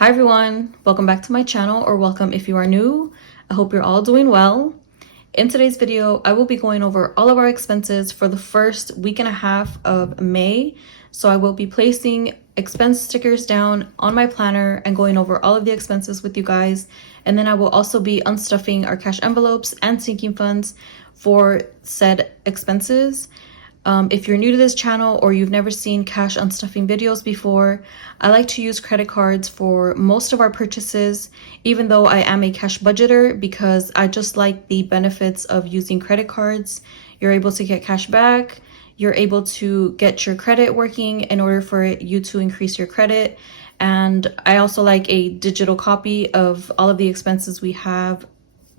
Hi everyone, welcome back to my channel, or welcome if you are new. I hope you're all doing well. In today's video, I will be going over all of our expenses for the first week and a half of May. So I will be placing expense stickers down on my planner and going over all of the expenses with you guys. And then I will also be unstuffing our cash envelopes and sinking funds for said expenses. If you're new to this channel or you've never seen cash unstuffing videos before, I like to use credit cards for most of our purchases, even though I am a cash budgeter, because I just like the benefits of using credit cards. You're able to get cash back. You're able to get your credit working in order for you to increase your credit. And I also like a digital copy of all of the expenses we have,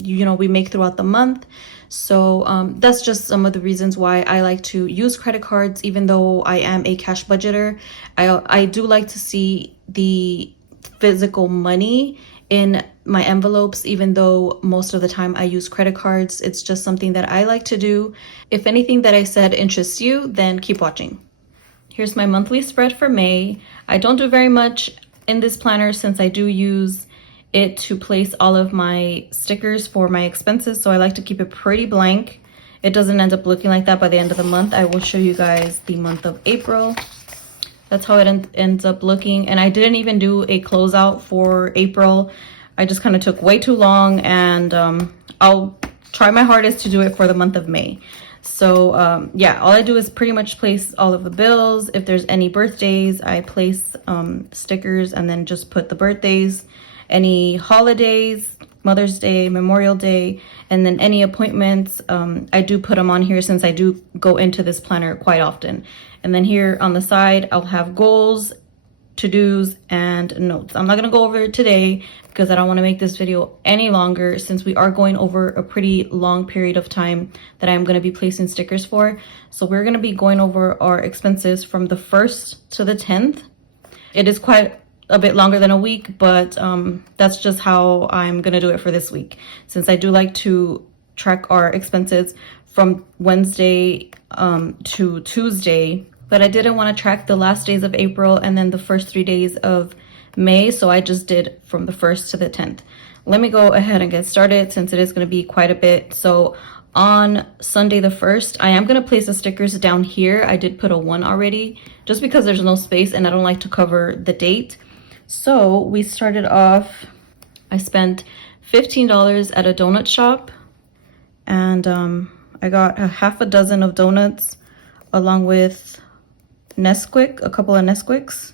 we make throughout the month. So that's just some of the reasons why I like to use credit cards, even though I am a cash budgeter. I do like to see the physical money in my envelopes, even though most of the time I use credit cards. It's just something that I like to do. If anything that I said interests you, then keep watching. Here's my monthly spread for May. I don't do very much in this planner since I do use it to place all of my stickers for my expenses, so I like to keep it pretty blank. It doesn't end up looking like that by the end of the month. I will show you guys the month of April. That's how it ends up looking. And I didn't even do a closeout for April. I just kind of took way too long, and I'll try my hardest to do it for the month of May. So yeah, all I do is pretty much place all of the bills. If there's any birthdays, I place stickers and then just put the birthdays. Any holidays, Mother's Day, Memorial Day, and then any appointments, I do put them on here since I do go into this planner quite often. And then here on the side, I'll have goals, to-dos, and notes. I'm not going to go over it today because I don't want to make this video any longer, since we are going over a pretty long period of time that I'm going to be placing stickers for. So we're going to be going over our expenses from the 1st to the 10th. It is quite a bit longer than a week, but that's just how I'm gonna do it for this week, since I do like to track our expenses from Wednesday to Tuesday, but I didn't want to track the last days of April and then the first 3 days of May, so I just did from the 1st to the 10th. Let me go ahead and get started since it is going to be quite a bit. So on Sunday the 1st, I am going to place the stickers down here. I did put a 1 already just because there's no space and I don't like to cover the date. So we started off, I spent $15 at a donut shop, and I got a half a dozen of donuts along with Nesquik, a couple of Nesquiks.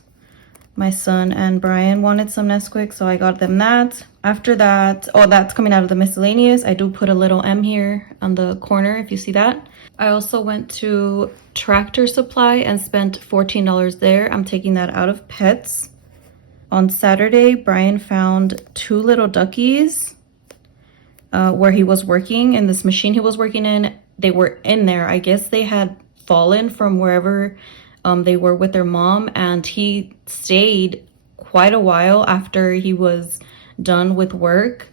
My son and Brian wanted some Nesquik, so I got them that. After that, oh, that's coming out of the miscellaneous. I do put a little M here on the corner, if you see that. I also went to Tractor Supply and spent $14 there. I'm taking that out of pets. On Saturday, Brian found 2 little duckies where he was working in this machine he was working in. They were in there. I guess they had fallen from wherever they were with their mom, and he stayed quite a while after he was done with work,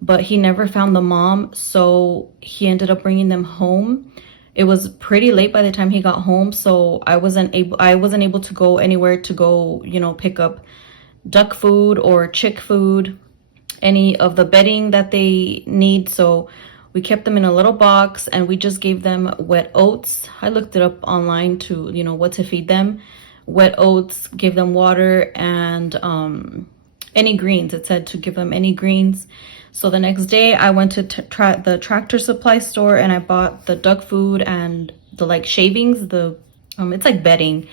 but he never found the mom, so he ended up bringing them home. It was pretty late by the time he got home, so I wasn't able to go anywhere to go, pick up duck food or chick food, any of the bedding that they need. So we kept them in a little box and we just gave them wet oats. I looked it up online to what to feed them. Wet oats, gave them water, and any greens. It said to give them any greens. So the next day I went to the Tractor Supply store and I bought the duck food and the shavings, it's like bedding.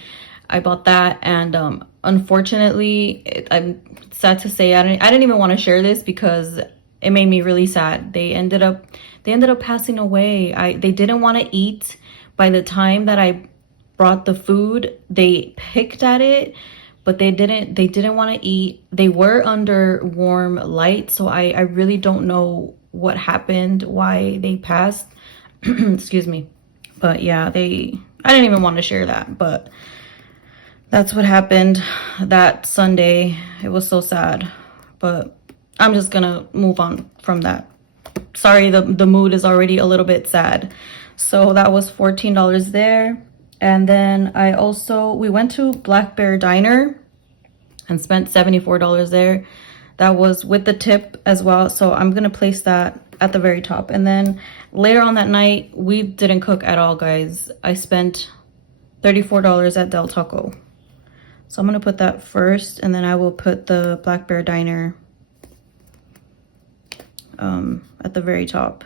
I bought that, and unfortunately, I'm sad to say I didn't even want to share this because it made me really sad. They ended up passing away. They didn't want to eat. By the time that I brought the food, they picked at it, but they didn't want to eat. They were under warm light, so I really don't know what happened, why they passed. Excuse me. But yeah, I didn't even want to share that, but that's what happened that Sunday. It was so sad, but I'm just gonna move on from that. Sorry, the mood is already a little bit sad. So that was $14 there. And then we went to Black Bear Diner. and spent $74 there. That was with the tip as well, so I'm gonna place that at the very top. And then later on that night, we didn't cook at all, guys. I spent $34 at Del Taco. So I'm gonna put that first, and then I will put the Black Bear Diner at the very top.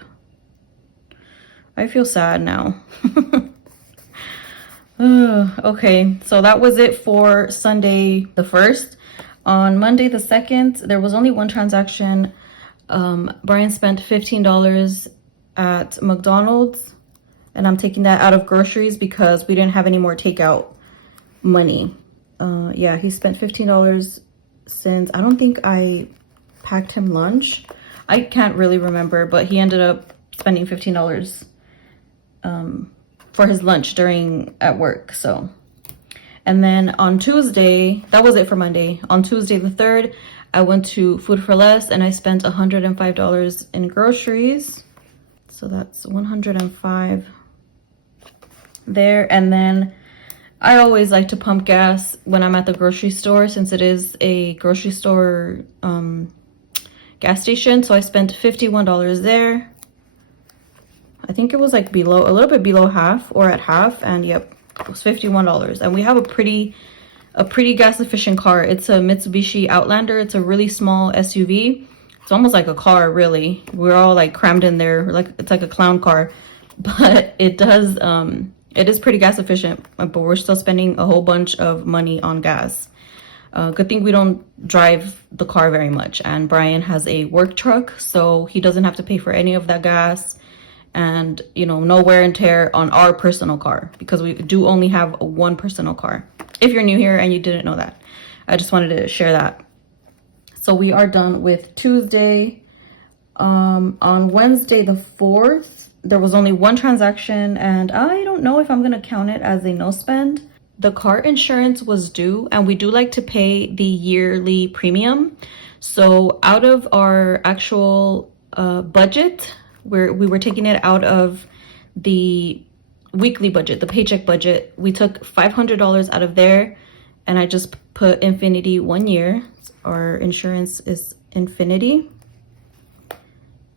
I feel sad now. Okay, so that was it for Sunday the 1st. On Monday the 2nd, there was only one transaction. Brian spent $15 at McDonald's, and I'm taking that out of groceries because we didn't have any more takeout money. Yeah, he spent $15 since I don't think I packed him lunch. I can't really remember, but he ended up spending $15 for his lunch at work. So, and then on Tuesday, that was it for Monday. On Tuesday the 3rd, I went to Food for Less and I spent $105 in groceries. So that's $105 there. And then I always like to pump gas when I'm at the grocery store, since it is a grocery store gas station. So I spent $51 there. I think it was like a little bit below half, or at half, and yep, it was $51. And we have a pretty gas efficient car. It's a Mitsubishi Outlander. It's a really small SUV. It's almost like a car, really. We're all like crammed in there, like it's like a clown car, but it is pretty gas efficient, but we're still spending a whole bunch of money on gas. Good thing we don't drive the car very much, and Brian has a work truck, so he doesn't have to pay for any of that gas, and you know, no wear and tear on our personal car, because we do only have one personal car. If you're new here and you didn't know that, I just wanted to share that. So we are done with Tuesday. On Wednesday the 4th, there was only one transaction, and I don't know if I'm gonna count it as a no spend. The car insurance was due, and we do like to pay the yearly premium. So out of our actual budget, we were taking it out of the weekly budget, the paycheck budget. We took $500 out of there, and I just put Infinity 1 year. Our insurance is Infinity.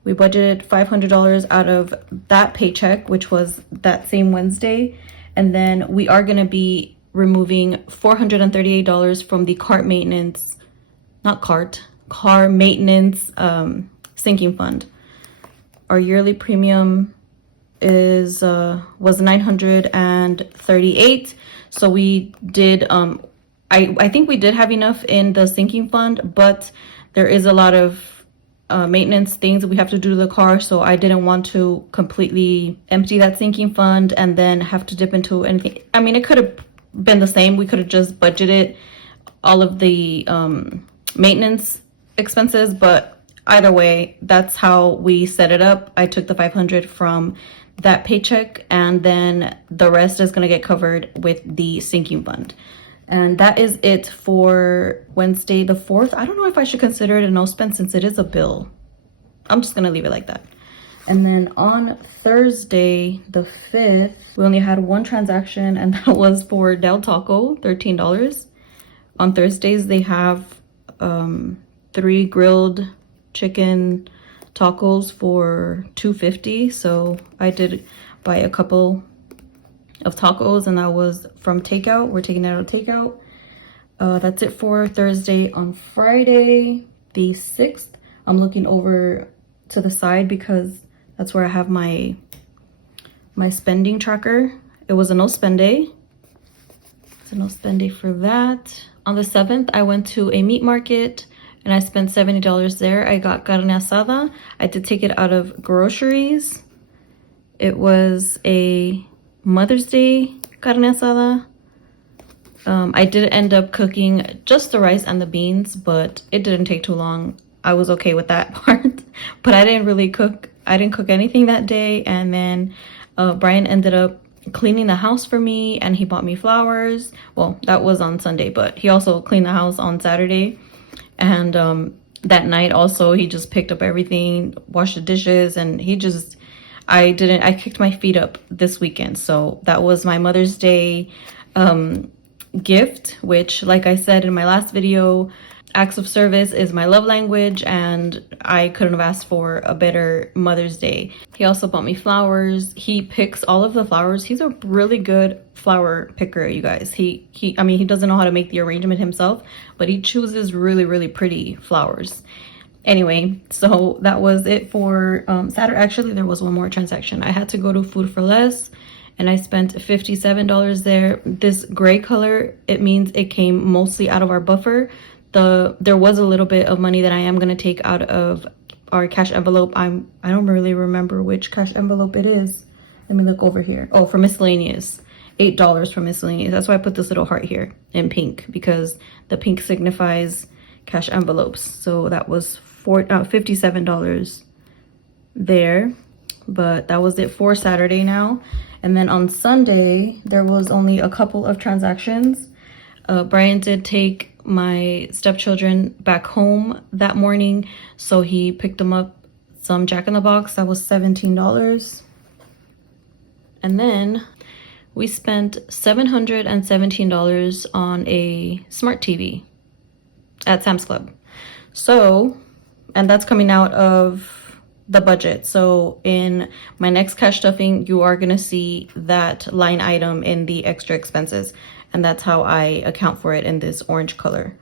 We budgeted $500 out of that paycheck, which was that same Wednesday. And then we are going to be removing $438 from the car maintenance sinking fund. Our yearly premium was $938. So we did, I think we did have enough in the sinking fund, but there is a lot of maintenance things that we have to do to the car, so I didn't want to completely empty that sinking fund and then have to dip into anything. I mean, it could have been the same. We could have just budgeted all of the maintenance expenses, but either way, that's how we set it up. I took the $500 from that paycheck, and then the rest is going to get covered with the sinking fund. And that is it for Wednesday the 4th. I don't know if I should consider it a no spend since it is a bill. I'm just gonna leave it like that. And then on Thursday the 5th, we only had one transaction, and that was for Del Taco, $13. On Thursdays, they have 3 grilled chicken tacos for $2.50. So I did buy a couple of tacos, and that was from takeout. We're taking that out of takeout. That's it for Thursday. On Friday the 6th, I'm looking over to the side because that's where I have my spending tracker. It was a no spend day. It's a no spend day for that. On the 7th, I went to a meat market and I spent $70 there. I got carne asada. I did take it out of groceries. It was a Mother's Day carne asada. I did end up cooking just the rice and the beans, but it didn't take too long. I was okay with that part, but I didn't cook anything that day. And then Brian ended up cleaning the house for me, and he bought me flowers. Well, that was on Sunday, but he also cleaned the house on Saturday. And that night also, he just picked up everything, washed the dishes, and I kicked my feet up this weekend. So that was my Mother's Day gift, which, like I said in my last video, acts of service is my love language, and I couldn't have asked for a better Mother's Day. He also bought me flowers. He picks all of the flowers. He's a really good flower picker, you guys. I mean, he doesn't know how to make the arrangement himself, but he chooses really, really pretty flowers. Anyway, so that was it for Saturday. Actually, there was one more transaction. I had to go to Food for Less, and I spent $57 there. This gray color, it means it came mostly out of our buffer. There was a little bit of money that I am going to take out of our cash envelope. I don't really remember which cash envelope it is. Let me look over here. Oh, for miscellaneous. $8 for miscellaneous. That's why I put this little heart here in pink, because the pink signifies cash envelopes. So that was $57 there. But that was it for Saturday now. And then on Sunday, there was only a couple of transactions. Brian did take my stepchildren back home that morning, so he picked them up some Jack in the Box. That was $17. And then we spent $717 on a smart TV at Sam's Club. So, and that's coming out of the budget. So in my next cash stuffing, you are going to see that line item in the extra expenses. And that's how I account for it in this orange color.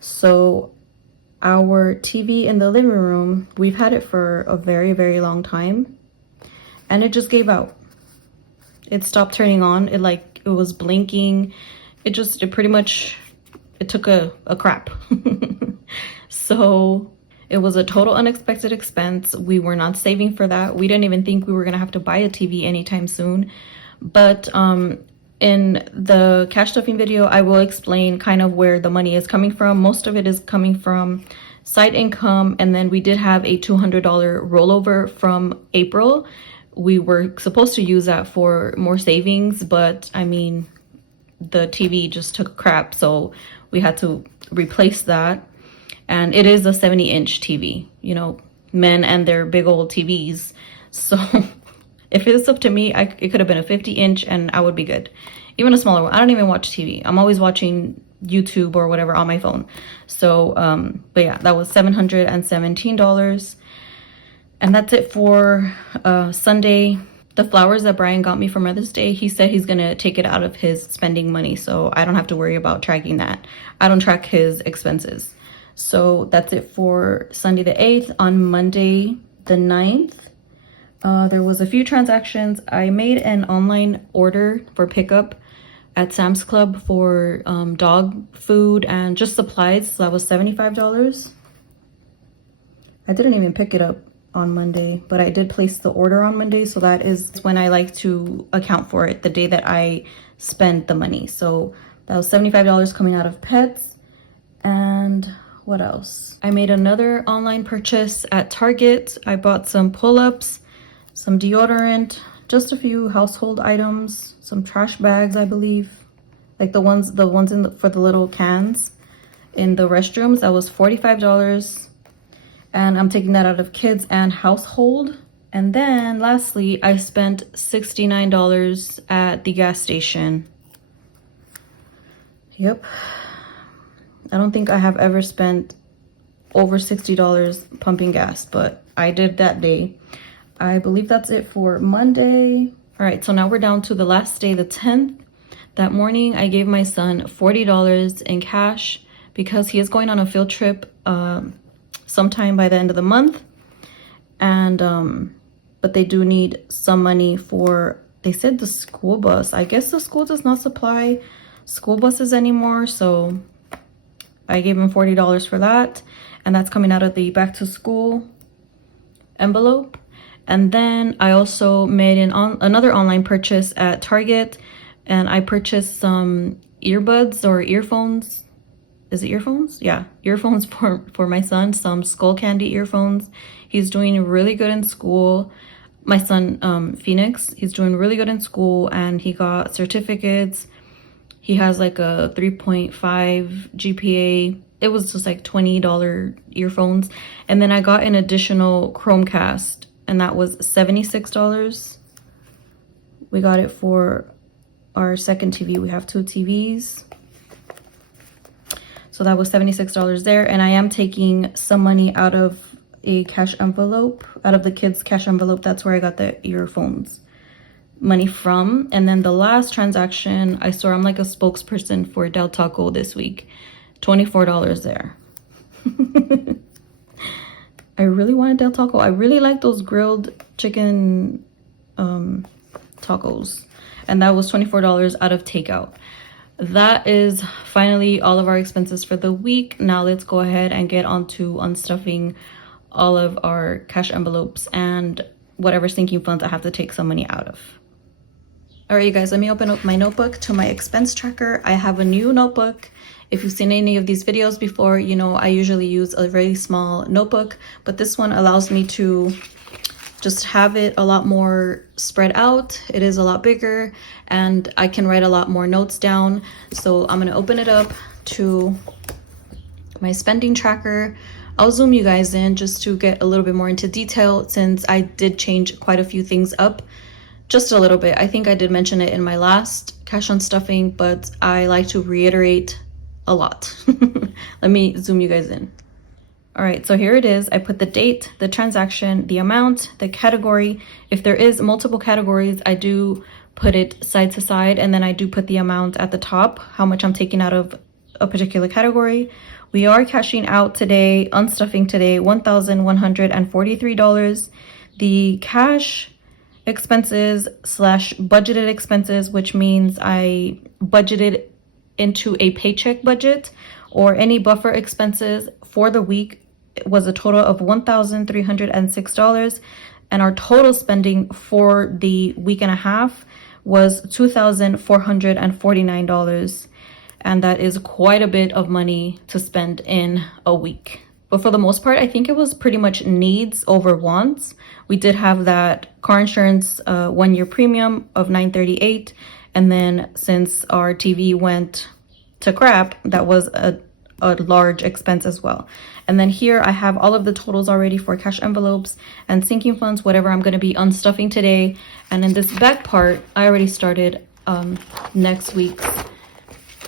So our TV in the living room, we've had it for a very, very long time. And it just gave out. It stopped turning on. It was blinking. It took a crap. So it was a total unexpected expense. We were not saving for that. We didn't even think we were gonna have to buy a TV anytime soon. But in the cash stuffing video, I will explain kind of where the money is coming from. Most of it is coming from side income, and then we did have a $200 rollover from April. We were supposed to use that for more savings, but I mean, the TV just took a crap, so we had to replace that. And it is a 70-inch TV, you know, men and their big old TVs. So if it's up to me, it could have been a 50-inch and I would be good. Even a smaller one. I don't even watch TV. I'm always watching YouTube or whatever on my phone. So, but yeah, that was $717. And that's it for Sunday. The flowers that Brian got me for Mother's Day, he said he's going to take it out of his spending money. So I don't have to worry about tracking that. I don't track his expenses. So that's it for Sunday the 8th. On Monday the 9th, there was a few transactions. I made an online order for pickup at Sam's Club for dog food and just supplies. So that was $75. I didn't even pick it up on Monday, but I did place the order on Monday. So that is when I like to account for it, the day that I spend the money. So that was $75 coming out of pets. And what else? I made another online purchase at Target. I bought some pull-ups, some deodorant, just a few household items, some trash bags, I believe. Like the ones for the little cans in the restrooms. That was $45. And I'm taking that out of kids and household. And then lastly, I spent $69 at the gas station. Yep. I don't think I have ever spent over $60 pumping gas, but I did that day. I believe that's it for Monday. All right, so now we're down to the last day, the 10th. That morning, I gave my son $40 in cash because he is going on a field trip sometime by the end of the month. And, but they do need some money for, they said the school bus. I guess the school does not supply school buses anymore, so I gave him $40 for that, and that's coming out of the back to school envelope. And then I also made another online purchase at Target, and I purchased some earbuds or earphones. Is it earphones? Yeah, earphones for my son, some Skull Candy earphones. He's doing really good in school. My son, Phoenix, he's doing really good in school, and he got certificates. He has like a 3.5 GPA. It was just like $20 earphones. And then I got an additional Chromecast, and that was $76. We got it for our second TV. We have 2 TVs. So that was $76 there. And I am taking some money out of a cash envelope, out of the kids' cash envelope. That's where I got the earphones money from. And then the last transaction, I saw I'm like a spokesperson for Del Taco this week. $24 there. I really wanted Del Taco. I really like those grilled chicken tacos. And that was $24 out of takeout. That is finally all of our expenses for the week. Now let's go ahead and get on to unstuffing all of our cash envelopes and whatever sinking funds I have to take some money out of. All right, you guys, let me open up my notebook to my expense tracker. I have a new notebook. If you've seen any of these videos before, you know I usually use a very small notebook, but this one allows me to just have it a lot more spread out. It is a lot bigger and I can write a lot more notes down. So I'm gonna open it up to my spending tracker. I'll zoom you guys in just to get a little bit more into detail since I did change quite a few things up. Just a little bit. I think I did mention it in my last cash on stuffing, but I like to reiterate a lot. Let me zoom you guys in. All right, so here it is. I put the date, the transaction, the amount, the category. If there is multiple categories, I do put it side to side, and then I do put the amount at the top, how much I'm taking out of a particular category. We are cashing out today, unstuffing today, $1,143. The cash expenses / budgeted expenses, which means I budgeted into a paycheck budget or any buffer expenses for the week, was a total of $1,306, and our total spending for the week and a half was $2,449, and that is quite a bit of money to spend in a week. But for the most part, I think it was pretty much needs over wants. We did have that car insurance 1-year premium of $938, and then since our TV went to crap, that was a large expense as well. And then here I have all of the totals already for cash envelopes and sinking funds, whatever I'm going to be unstuffing today. And in this back part, I already started next week's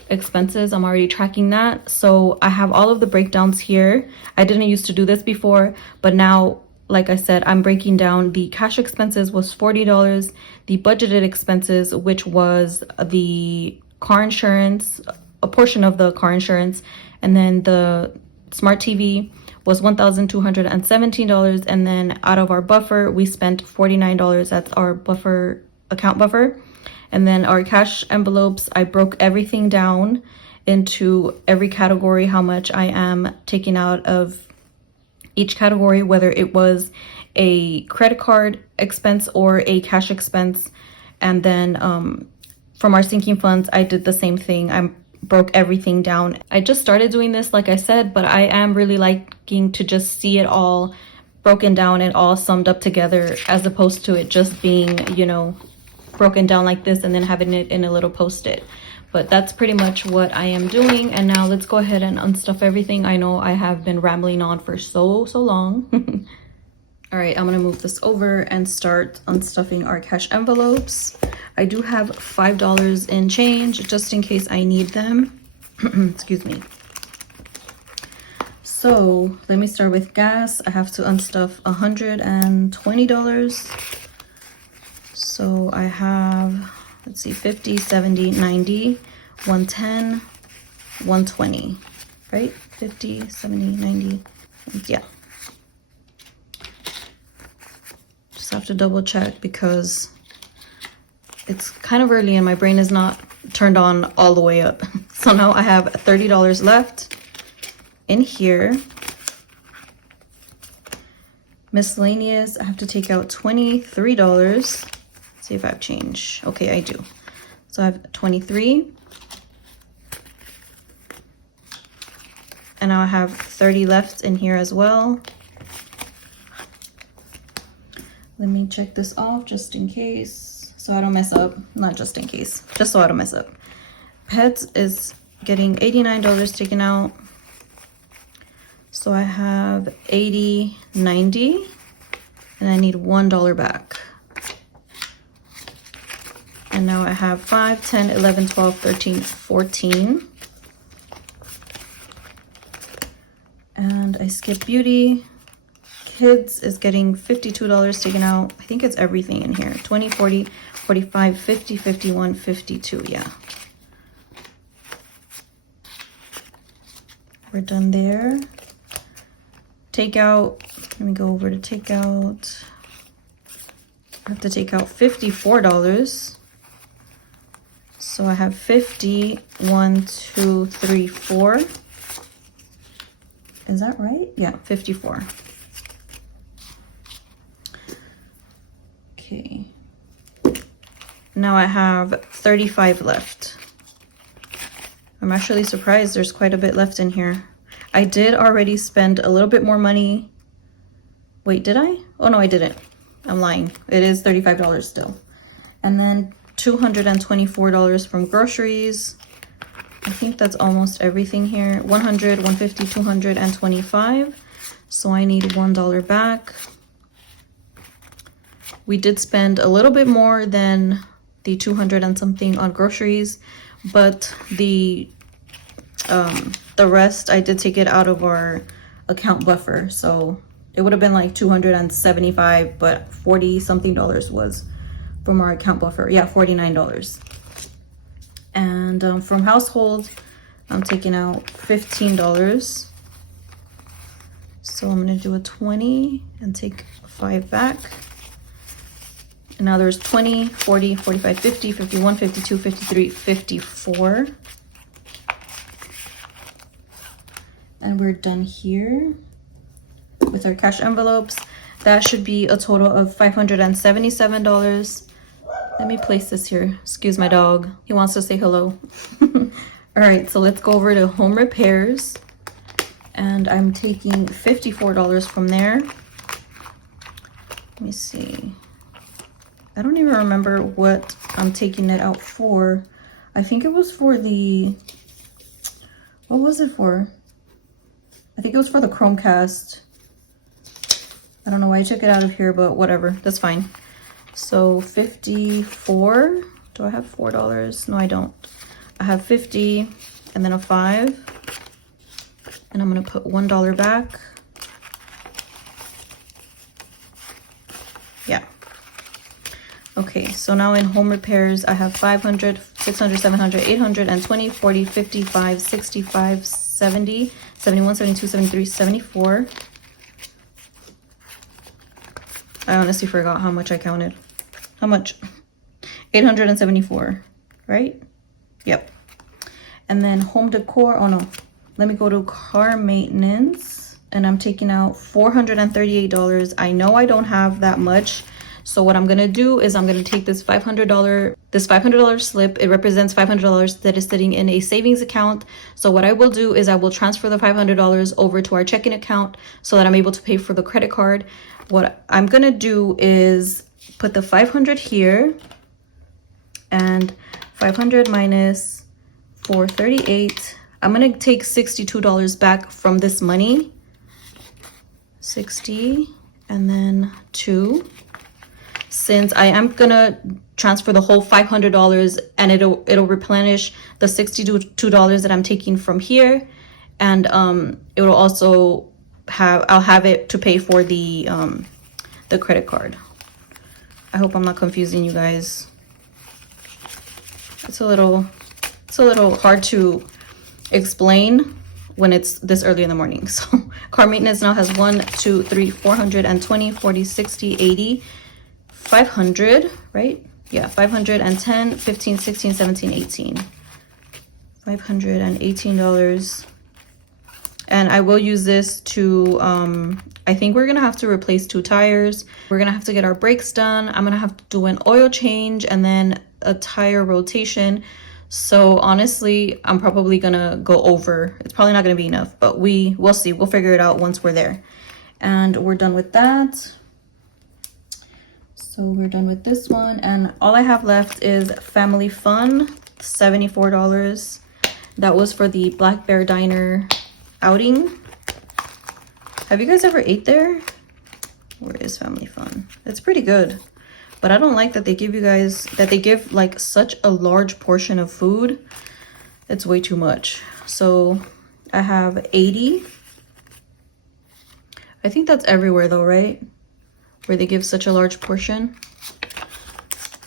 expenses. I'm already tracking that. So I have all of the breakdowns here. I didn't used to do this before, but now, like I said, I'm breaking down the cash expenses was $40, the budgeted expenses, which was the car insurance, a portion of the car insurance, and then the smart TV was $1,217, and then out of our buffer we spent $49. That's our buffer, account buffer. And then our cash envelopes, I broke everything down into every category, how much I am taking out of each category, whether it was a credit card expense or a cash expense. And then from our sinking funds, I did the same thing. I broke everything down. I just started doing this, like I said, but I am really liking to just see it all broken down and all summed up together, as opposed to it just being, you know, broken down like this and then having it in a little post-it. But that's pretty much what I am doing. And now let's go ahead and unstuff everything. I know I have been rambling on for so long. All right, I'm gonna move this over and start unstuffing our cash envelopes. I do have $5 in change just in case I need them. Excuse me. So let me start with gas. I have to unstuff $120. So I have, let's see, 50, 70, 90, 110, 120, right? 50, 70, 90, yeah. Just have to double check because it's kind of early and my brain is not turned on all the way up. So now I have $30 left in here. Miscellaneous, I have to take out $23. See if I have change. Okay, I do. So I have 23. And now I have 30 left in here as well. Let me check this off just in case, so I don't mess up. Not just in case, just so I don't mess up. Pets is getting $89 taken out. So I have 80, 90, and I need $1 back. And now I have 5, 10, 11, 12, 13, 14. And I skip beauty. Kids is getting $52 taken out. I think it's everything in here. 20, 40, 45, 50, 51, 52. Yeah. We're done there. Takeout. Let me go over to takeout. I have to take out $54. So I have 50, 1, 2, 3, 4. Is that right? Yeah, 54. Okay. Now I have 35 left. I'm actually surprised there's quite a bit left in here. I did already spend a little bit more money. Wait, did I? Oh no, I didn't. I'm lying. It is $35 still. And then $224 from groceries. I think that's almost everything here. 100, 150, 225. So I need $1 back. We did spend a little bit more than the 200 and something on groceries, but the rest I did take it out of our account buffer. So it would have been like 275, but 40 something dollars was from our account buffer. Yeah, $49. And from household, I'm taking out $15. So I'm gonna do a 20 and take 5 back. And now there's 20, 40, 45, 50, 51, 52, 53, 54. And we're done here with our cash envelopes. That should be a total of $577. Let me place this here. Excuse my dog. He wants to say hello. All right, so let's go over to home repairs. And I'm taking $54 from there. Let me see. I don't even remember what I'm taking it out for. I think it was for the... What was it for? I think it was for the Chromecast. I don't know why I took it out of here, but whatever. That's fine. So 54. Do I have $4? No, I don't. I have 50 and then a 5. And I'm gonna put $1 back. Yeah. Okay, so now in home repairs, I have 500, 600, 700, 800, and 20, 40, 55, 65, 70, 71, 72, 73, 74. I honestly forgot how much I counted. How much? 874, right? Yep. And then home decor, oh no. Let me go to car maintenance, and I'm taking out $438. I know I don't have that much. So what I'm gonna do is I'm gonna take this $500 slip. It represents $500 that is sitting in a savings account. So what I will do is I will transfer the $500 over to our checking account so that I'm able to pay for the credit card. What I'm gonna do is put the 500 here, and 500 minus 438. I'm gonna take $62 back from this money. 60 and then 2. Since I am gonna transfer the whole $500 and it'll replenish the $62 that I'm taking from here, and it will also I'll have it to pay for the credit card. I hope I'm not confusing you guys. It's a little hard to explain when it's this early in the morning. So car maintenance now has 1, 2, 3, 420, 40, 60, 80, 500, right? Yeah, 510, 15, 16, 17, 18. $518. And I will use this to, I think we're gonna have to replace 2 tires. We're gonna have to get our brakes done. I'm gonna have to do an oil change and then a tire rotation. So honestly, I'm probably gonna go over. It's probably not gonna be enough, but we'll see. We'll figure it out once we're there. And we're done with that. So we're done with this one. And all I have left is family fun, $74. That was for the Black Bear Diner outing. Have you guys ever ate there? Where is family fun? It's pretty good. But I don't like that they give you guys, that they give like such a large portion of food. It's way too much. So I have 80. I think that's everywhere though, right? Where they give such a large portion.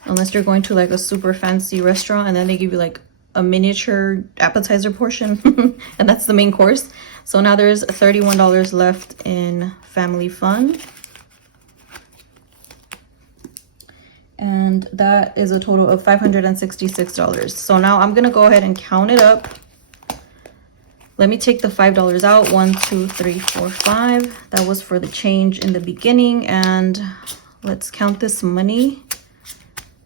Unless you're going to like a super fancy restaurant and then they give you like a miniature appetizer portion and that's the main course. So now there's $31 left in family fun. And that is a total of $566. So now I'm gonna go ahead and count it up. Let me take the $5 out. 1, 2, 3, 4, 5. That was for the change in the beginning. And let's count this money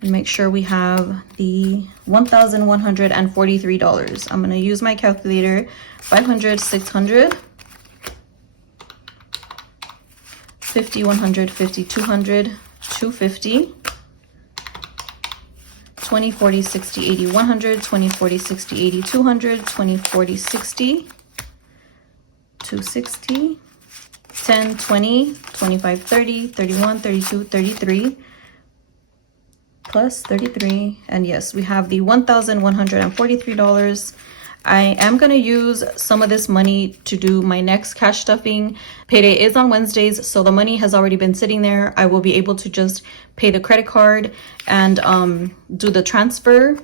and make sure we have the $1,143. I'm gonna use my calculator. 500, 600, 50, 100, 50, 200, 250, 20, 40, 60, 80, 100, 20, 40, 60, 80, 200, 20, 40, 60, 260, 10, 20, 25, 30, 31, 32, 33, plus 33. And yes, we have the $1,143. I am going to use some of this money to do my next cash stuffing. Payday is on Wednesdays, so the money has already been sitting there. I will be able to just pay the credit card and do the transfer.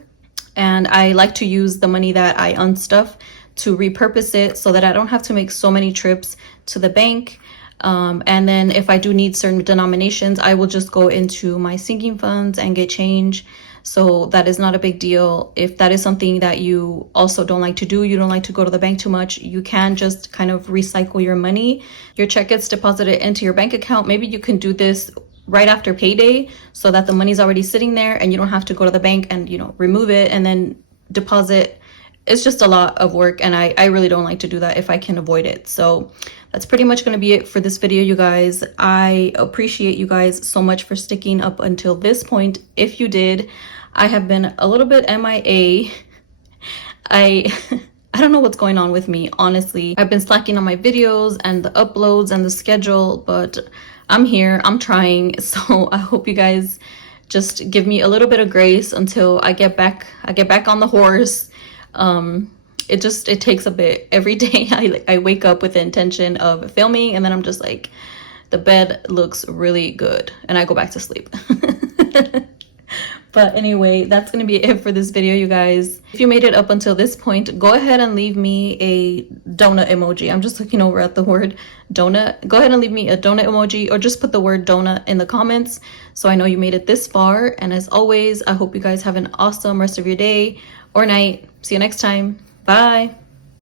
And I like to use the money that I unstuff to repurpose it so that I don't have to make so many trips to the bank. And then if I do need certain denominations, I will just go into my sinking funds and get change. So that is not a big deal. If that is something that you also don't like to do, you don't like to go to the bank too much, you can just kind of recycle your money. Your check gets deposited into your bank account. Maybe you can do this right after payday so that the money's already sitting there and you don't have to go to the bank and, you know, remove it and then deposit. It's just a lot of work, and I really don't like to do that if I can avoid it. So that's pretty much going to be it for this video, you guys. I appreciate you guys so much for sticking up until this point. If you did, I have been a little bit MIA. I don't know what's going on with me, honestly. I've been slacking on my videos and the uploads and the schedule, but I'm here, I'm trying. So I hope you guys just give me a little bit of grace until I get back on the horse. It takes a bit. Every day I wake up with the intention of filming, and then I'm just like, the bed looks really good, and I go back to sleep. But anyway, that's gonna be it for this video, you guys. If you made it up until this point, go ahead and leave me a donut emoji. I'm just looking over at the word donut. Go ahead and leave me a donut emoji, or just put the word donut in the comments so I know you made it this far. And as always, I hope you guys have an awesome rest of your day or night. See you next time. Bye.